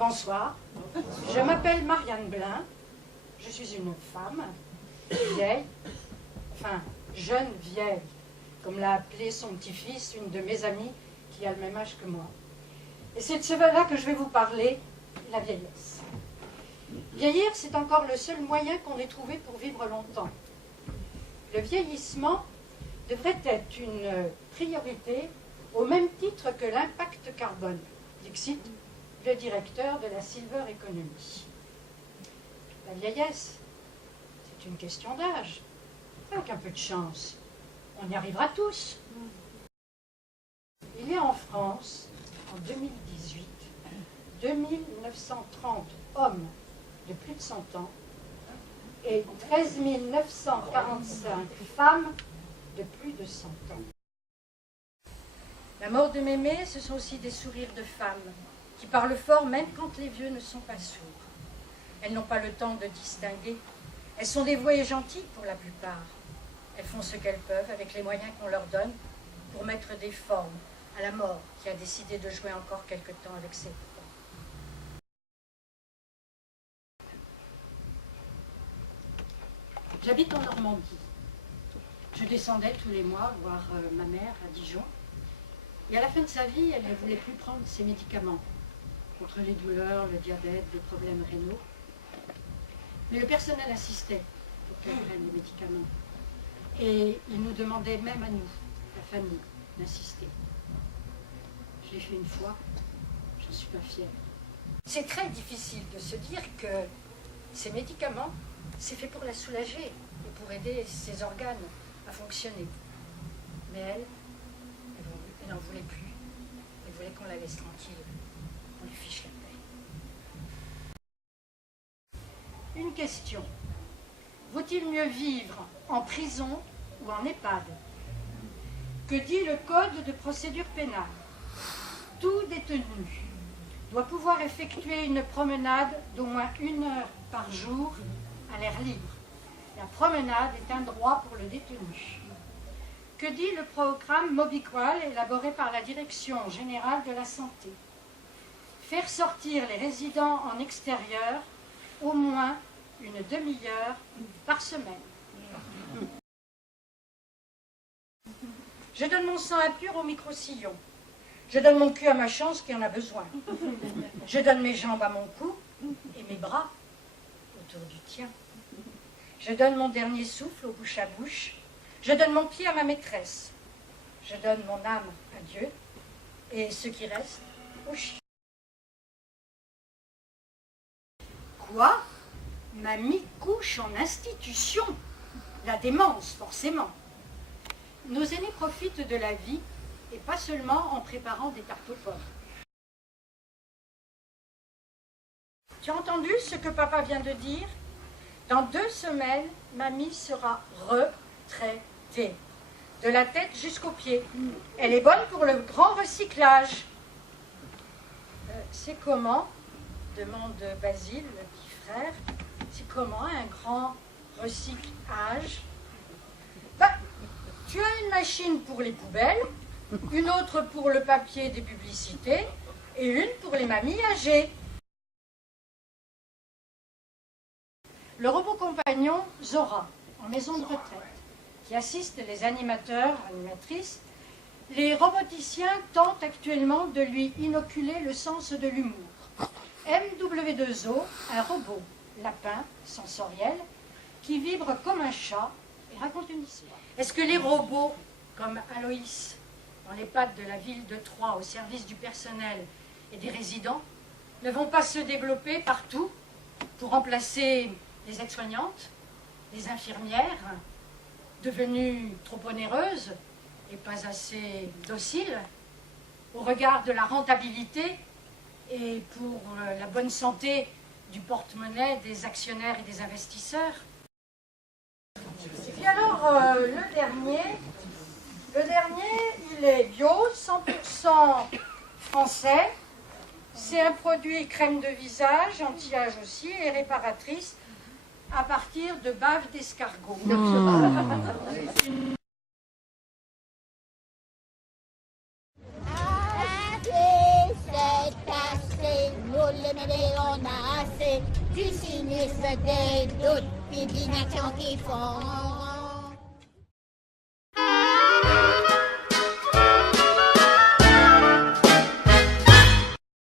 Bonsoir, je m'appelle Marianne Blin, je suis une femme, vieille, enfin jeune vieille, comme l'a appelé son petit-fils, une de mes amies qui a le même âge que moi. Et c'est de cela que je vais vous parler, la vieillesse. Vieillir, c'est encore le seul moyen qu'on ait trouvé pour vivre longtemps. Le vieillissement devrait être une priorité au même titre que l'impact carbone, dixit le directeur de la Silver Economy. La vieillesse, c'est une question d'âge. Avec un peu de chance, on y arrivera tous. Il y a en France, en 2018, 2930 hommes de plus de 100 ans et 13 945 femmes de plus de 100 ans. La mort de mémé, ce sont aussi des sourires de femmes qui parlent fort même quand les vieux ne sont pas sourds. Elles n'ont pas le temps de distinguer. Elles sont dévouées et gentilles pour la plupart. Elles font ce qu'elles peuvent avec les moyens qu'on leur donne pour mettre des formes à la mort qui a décidé de jouer encore quelque temps avec ses parents. J'habite en Normandie. Je descendais tous les mois voir ma mère à Dijon. Et à la fin de sa vie, elle ne voulait plus prendre ses médicaments contre les douleurs, le diabète, les problèmes rénaux. Mais le personnel insistait pour qu'elle prenne les médicaments. Et il nous demandait même à nous, la famille, d'insister. Je l'ai fait une fois, j'en suis pas fière. C'est très difficile de se dire que ces médicaments, c'est fait pour la soulager et pour aider ses organes à fonctionner. Mais elle n'en voulait plus. Elle voulait qu'on la laisse tranquille. On lui fiche la paix. Une question. Vaut-il mieux vivre en prison ou en EHPAD? Que dit le Code de procédure pénale? Tout détenu doit pouvoir effectuer une promenade d'au moins 1 heure par jour à l'air libre. La promenade est un droit pour le détenu. Que dit le programme Mobiqual élaboré par la Direction générale de la santé? Faire sortir les résidents en extérieur au moins une demi-heure par semaine. Je donne mon sang impur au micro-sillon. Je donne mon cul à ma chance qui en a besoin. Je donne mes jambes à mon cou et mes bras autour du tien. Je donne mon dernier souffle au bouche à bouche. Je donne mon pied à ma maîtresse. Je donne mon âme à Dieu et ce qui reste au chien. Quoi? Mamie couche en institution. La démence, forcément. Nos aînés profitent de la vie et pas seulement en préparant des tartes aux pommes. Tu as entendu ce que papa vient de dire? Dans 2 semaines, mamie sera retraitée. De la tête jusqu'aux pieds. Elle est bonne pour le grand recyclage. C'est comment? Demande Basile, le petit frère. C'est comment un grand recyclage? Tu as une machine pour les poubelles, une autre pour le papier des publicités et une pour les mamies âgées. Le robot compagnon Zora, en maison de retraite, qui assiste les animateurs, animatrices, les roboticiens tentent actuellement de lui inoculer le sens de l'humour. MW2O, un robot lapin sensoriel qui vibre comme un chat et raconte une histoire. Est-ce que les robots, comme Aloïs, dans les pattes de la ville de Troyes, au service du personnel et des résidents, ne vont pas se développer partout pour remplacer les aides-soignantes, les infirmières, devenues trop onéreuses et pas assez dociles au regard de la rentabilité et pour la bonne santé du porte-monnaie des actionnaires et des investisseurs? Et puis alors, le dernier, il est bio, 100% français. C'est un produit crème de visage, anti-âge aussi, et réparatrice à partir de bave d'escargot. C'est assez, nous les Du cynisme, des doutes, puis d'inaction qui font